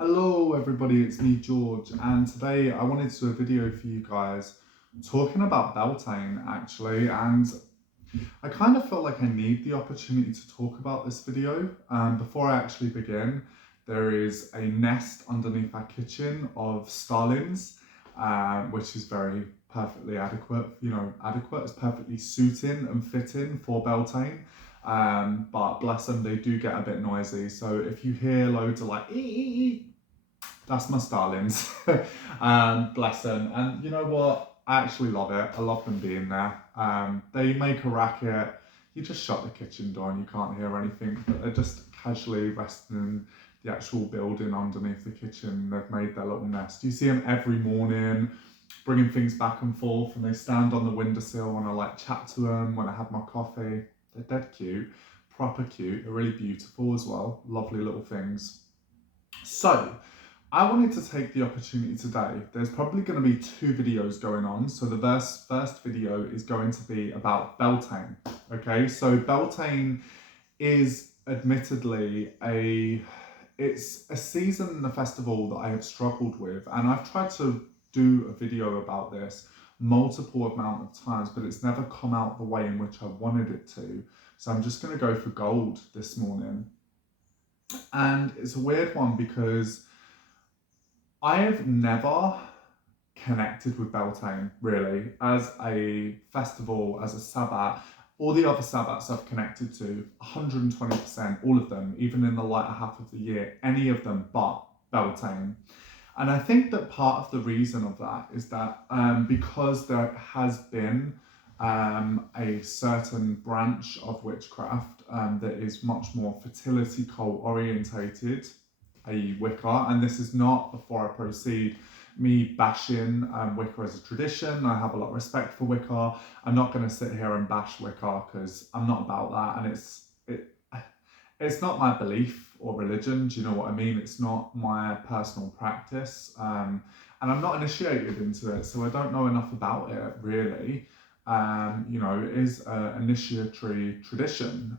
Hello everybody, it's me George, and today I wanted to do a video for you guys talking about Beltaine actually, and I kind of felt like I need the opportunity to talk about this video. Before I actually begin, there is a nest underneath our kitchen of starlings, which is very perfectly adequate, it's perfectly suiting and fitting for Beltane. But bless them, they do get a bit noisy. So if you hear loads of like, ee, ee, ee, that's my starlings. Bless them. And you know what? I actually love it. I love them being there. They make a racket. You just shut the kitchen door and you can't hear anything. But they're just casually resting in the actual building underneath the kitchen. They've made their little nest. You see them every morning, bringing things back and forth, and they stand on the windowsill when I like chat to them, when I have my coffee. They're dead cute, proper cute. They're really beautiful as well. Lovely little things. So, I wanted to take the opportunity today. There's probably going to be two videos going on. So the first video is going to be about Beltane. Okay, so Beltane is admittedly it's a season, a festival that I have struggled with, and I've tried to do a video about this multiple amount of times, but it's never come out the way in which I wanted it to. So I'm just going to go for gold this morning. And it's a weird one because I have never connected with Beltane really as a festival, as a Sabbat. All the other Sabbats I've connected to, 120%, all of them, even in the latter half of the year, any of them but Beltane. And I think that part of the reason of that is that because there has been a certain branch of witchcraft that is much more fertility cult orientated, i.e. Wicca, and this is not, before I proceed, me bashing Wicca as a tradition. I have a lot of respect for Wicca. I'm not going to sit here and bash Wicca because I'm not about that, and it's not my belief or religion. Do you know what I mean? It's not my personal practice, and I'm not initiated into it, so I don't know enough about it really. It is an initiatory tradition.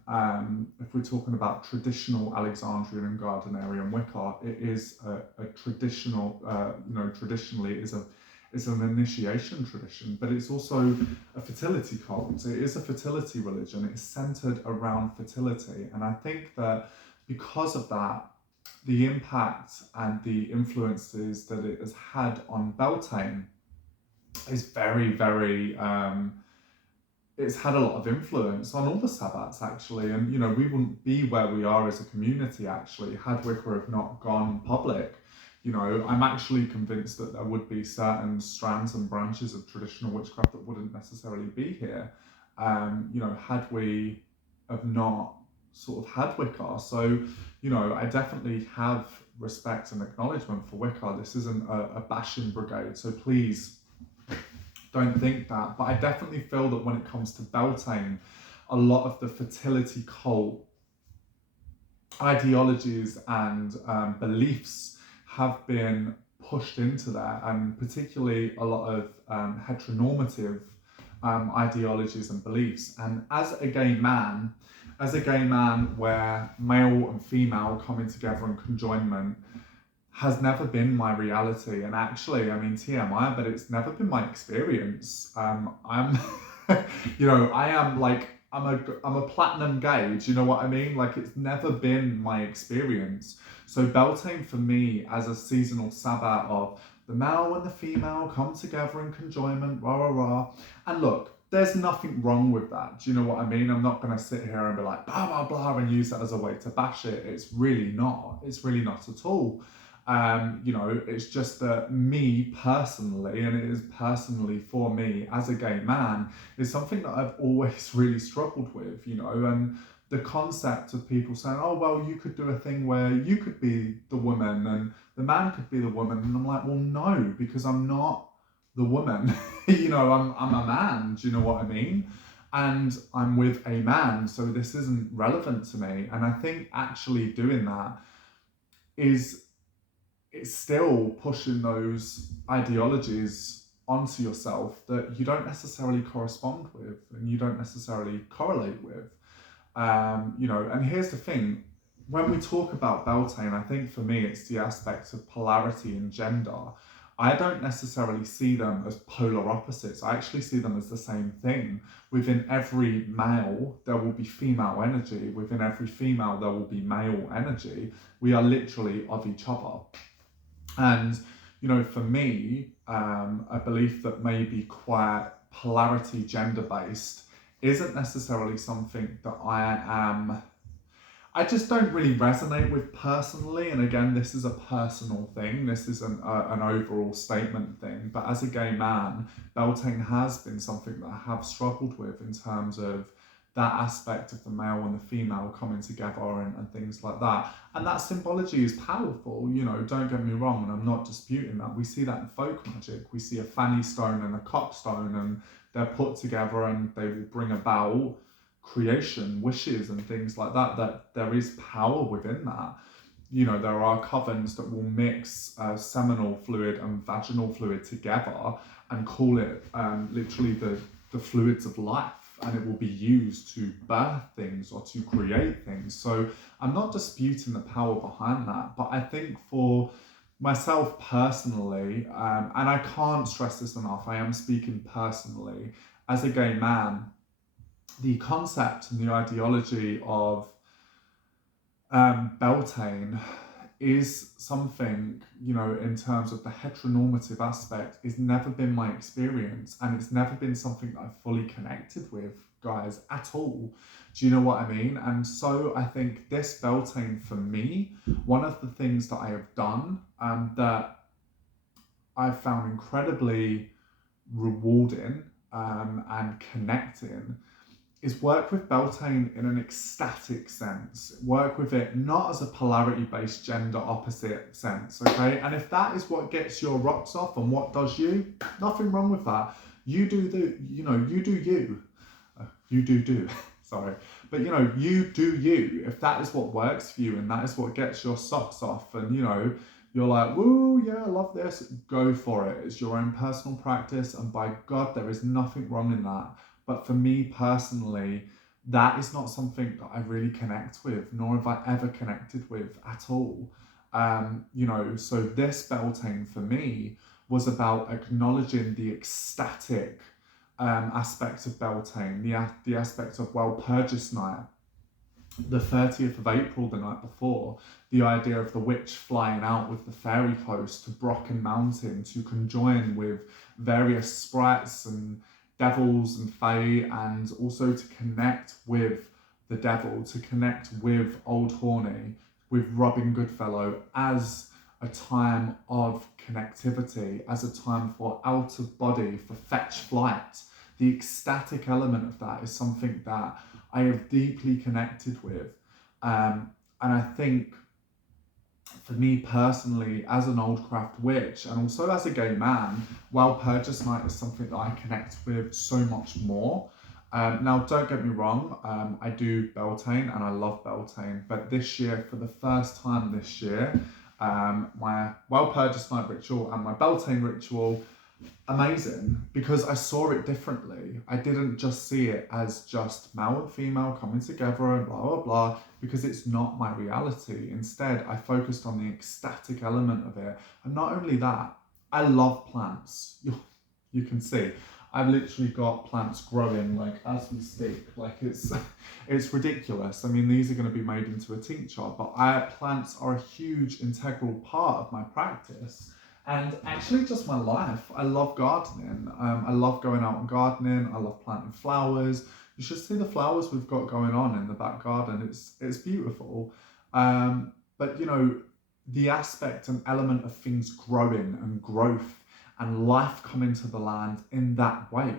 If we're talking about traditional Alexandrian and Gardnerian Wicca, it is a traditional, traditionally is an initiation tradition, but it's also a fertility cult. It is a fertility religion. It's centered around fertility. And I think that because of that, the impact and the influences that it has had on Beltane is very, very, it's had a lot of influence on all the Sabbats actually. And, we wouldn't be where we are as a community actually had Wicca have not gone public. I'm actually convinced that there would be certain strands and branches of traditional witchcraft that wouldn't necessarily be here, had we have not sort of had Wicca. So, I definitely have respect and acknowledgement for Wicca. This isn't a bashing brigade, so please don't think that. But I definitely feel that when it comes to Beltane, a lot of the fertility cult ideologies and beliefs have been pushed into there, and particularly a lot of heteronormative ideologies and beliefs. And as a gay man where male and female coming together in conjoinment has never been my reality. And actually, I mean, TMI, but it's never been my experience. I'm, I am like, I'm a platinum gay, do you know what I mean? Like, it's never been my experience. So Beltane for me as a seasonal Sabbat of the male and the female come together in conjoinment, rah, rah, rah. And look, there's nothing wrong with that. Do you know what I mean? I'm not going to sit here and be like, blah, blah, blah, and use that as a way to bash it. It's really not. It's really not at all. It's just that me personally, and it is personally for me as a gay man, is something that I've always really struggled with, and the concept of people saying, oh, well, you could do a thing where you could be the woman and the man could be the woman. And I'm like, well, no, because I'm not the woman. I'm a man. Do you know what I mean? And I'm with a man, so this isn't relevant to me. And I think actually doing that it's still pushing those ideologies onto yourself that you don't necessarily correspond with and you don't necessarily correlate with. And here's the thing, when we talk about Beltaine, I think for me it's the aspect of polarity and gender. I don't necessarily see them as polar opposites. I actually see them as the same thing. Within every male, there will be female energy. Within every female, there will be male energy. We are literally of each other. And, you know, for me, a belief that may be quite polarity gender based isn't necessarily something that I just don't really resonate with personally. And again, this is a personal thing. This is an overall statement thing. But as a gay man, Beltane has been something that I have struggled with in terms of that aspect of the male and the female coming together and things like that. And that symbology is powerful, you know, don't get me wrong, and I'm not disputing that. We see that in folk magic. We see a fanny stone and a cock stone, and they're put together and they will bring about creation, wishes and things like that, that there is power within that. You know, there are covens that will mix seminal fluid and vaginal fluid together and call it literally the fluids of life, and it will be used to birth things or to create things. So I'm not disputing the power behind that, but I think for myself personally, and I can't stress this enough, I am speaking personally, as a gay man, the concept and the ideology of Beltane is something, you know, in terms of the heteronormative aspect, it's never been my experience, and it's never been something that I've fully connected with, guys, at all. Do you know what I mean? And so I think this Beltane, for me, one of the things that I have done that I've found incredibly rewarding and connecting is work with Beltane in an ecstatic sense. Work with it not as a polarity-based gender opposite sense, okay? And if that is what gets your rocks off and what does you, nothing wrong with that. You do you do you. You do, sorry. But you know, you do you. If that is what works for you and that is what gets your socks off, and you know, you're like, woo, yeah, I love this, go for it. It's your own personal practice, and by God, there is nothing wrong in that. But for me personally, that is not something that I really connect with, nor have I ever connected with at all. You know, so this Beltane for me was about acknowledging the ecstatic aspect of Beltane, the aspect of Walpurgis Night, the 30th of April, the night before, the idea of the witch flying out with the fairy host to Brocken Mountain to conjoin with various sprites and devils and fae, and also to connect with the devil, to connect with Old Horny, with Robin Goodfellow, as a time of connectivity, as a time for out of body, for fetch flight. The ecstatic element of that is something that I have deeply connected with. And I think for me personally, as an old craft witch, and also as a gay man, Walpurgis Night is something that I connect with so much more. Now, don't get me wrong, I do Beltane and I love Beltane, but this year, for the first time this year, my Walpurgis Night ritual and my Beltane ritual, amazing, because I saw it differently. I didn't just see it as just male and female coming together and blah, blah, blah, because it's not my reality. Instead, I focused on the ecstatic element of it. And not only that, I love plants. You can see, I've literally got plants growing like as we speak. Like it's ridiculous. I mean, these are going to be made into a tincture, but plants are a huge integral part of my practice. And actually just my life. I love gardening. I love going out and gardening. I love planting flowers. You should see the flowers we've got going on in the back garden. It's beautiful. But you know, the aspect and element of things growing and growth and life coming to the land in that way,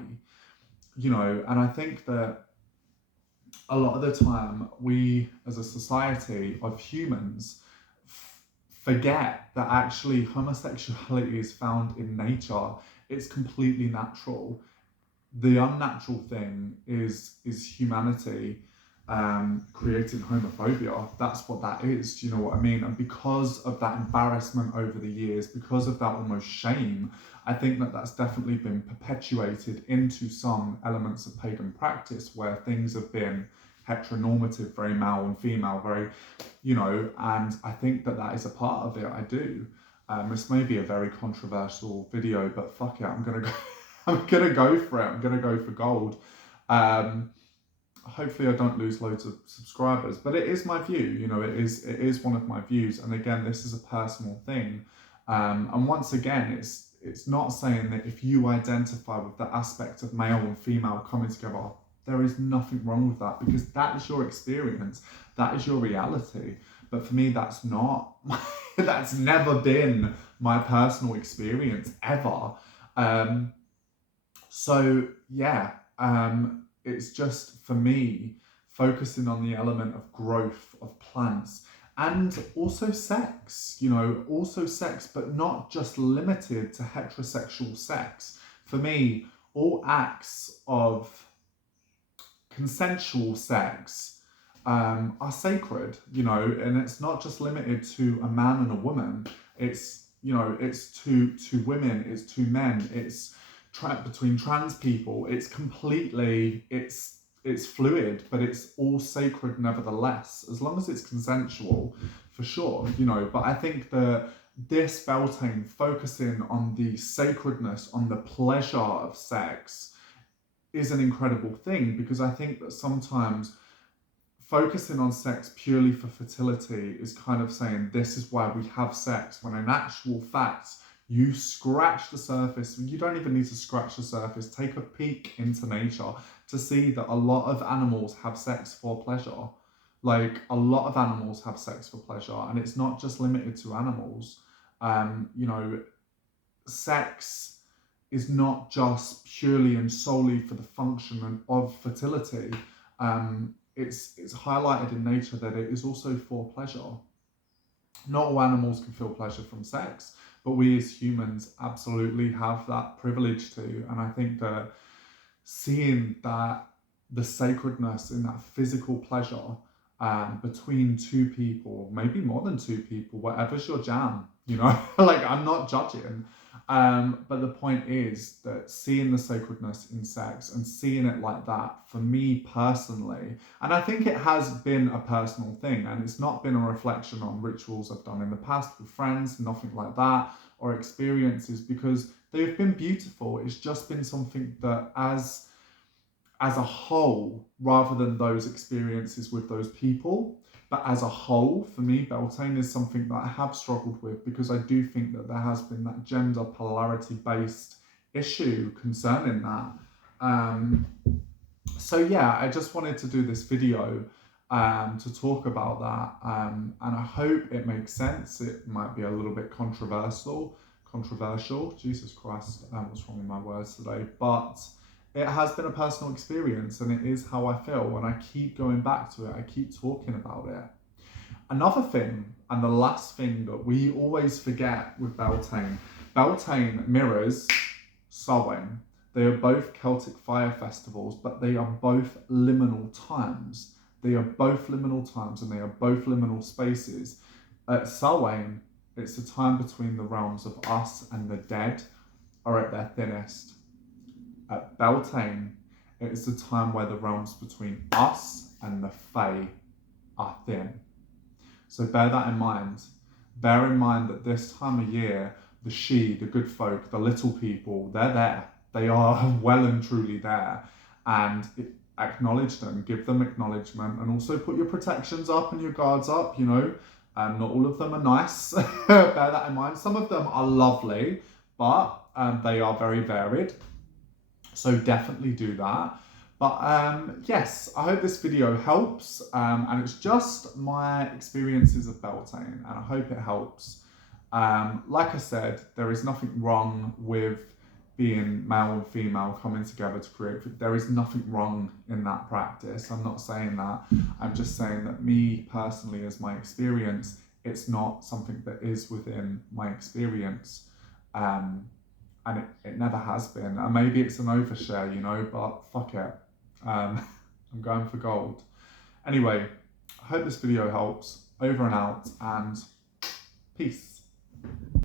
you know, and I think that a lot of the time we as a society of humans forget that actually homosexuality is found in nature. It's completely natural. The unnatural thing is humanity creating homophobia. That's what that is. Do you know what I mean? And because of that embarrassment over the years, because of that almost shame, I think that that's definitely been perpetuated into some elements of pagan practice where things have been heteronormative, very male and female, very, you know, and I think that that is a part of it. I do. This may be a very controversial video, but fuck it, I'm gonna go. I'm gonna go for it. I'm gonna go for gold. Hopefully, I don't lose loads of subscribers, but it is my view. You know, it is one of my views. And again, this is a personal thing. And once again, it's not saying that if you identify with the aspect of male and female coming together, there is nothing wrong with that, because that is your experience, that is your reality. But for me, that's not. That's never been my personal experience ever. So yeah, it's just, for me, focusing on the element of growth of plants and also sex, you know, also sex, but not just limited to heterosexual sex. For me, all acts of consensual sex are sacred, you know, and it's not just limited to a man and a woman. It's, you know, it's to women, it's to men, it's between trans people. It's completely, it's fluid, but it's all sacred nevertheless, as long as it's consensual, for sure, you know. But I think that this Beltaine, focusing on the sacredness, on the pleasure of sex, is an incredible thing, because I think that sometimes focusing on sex purely for fertility is kind of saying this is why we have sex, when in actual fact, you scratch the surface. You don't even need to scratch the surface. Take a peek into nature to see that a lot of animals have sex for pleasure. Like, a lot of animals have sex for pleasure, and it's not just limited to animals. You know, sex is not just purely and solely for the function of fertility. It's highlighted in nature that it is also for pleasure. Not all animals can feel pleasure from sex, but we as humans absolutely have that privilege to. And I think that seeing that the sacredness in that physical pleasure between two people, maybe more than two people, whatever's your jam, you know, like, I'm not judging. But the point is that seeing the sacredness in sex and seeing it like that, for me personally, and I think it has been a personal thing, and it's not been a reflection on rituals I've done in the past with friends, nothing like that, or experiences, because they've been beautiful. It's just been something that as a whole, rather than those experiences with those people, but as a whole, for me, Beltaine is something that I have struggled with, because I do think that there has been that gender polarity-based issue concerning that. So yeah, I just wanted to do this video to talk about that, and I hope it makes sense. It might be a little bit controversial. Jesus Christ, what's wrong with my words today? But it has been a personal experience, and it is how I feel, and I keep going back to it. I keep talking about it. Another thing, and the last thing that we always forget with Beltaine, Beltaine mirrors Samhain. They are both Celtic fire festivals, but they are both liminal times. They are both liminal times, and they are both liminal spaces. At Samhain, it's the time between the realms of us and the dead are at their thinnest. At Beltaine, it is the time where the realms between us and the Fae are thin. So bear that in mind. Bear in mind that this time of year, the Sidhe, the good folk, the little people, they're there. They are well and truly there. And acknowledge them, give them acknowledgement, and also put your protections up and your guards up, you know. Not all of them are nice. Bear that in mind. Some of them are lovely, but they are very varied. So definitely do that. But yes, I hope this video helps. And it's just my experiences of Beltaine, and I hope it helps. Like I said, there is nothing wrong with being male and female coming together to create. There is nothing wrong in that practice. I'm not saying that. I'm just saying that me personally, as my experience, it's not something that is within my experience. And it never has been. And maybe it's an overshare, you know, but fuck it. I'm going for gold. Anyway, I hope this video helps. Over and out, and peace.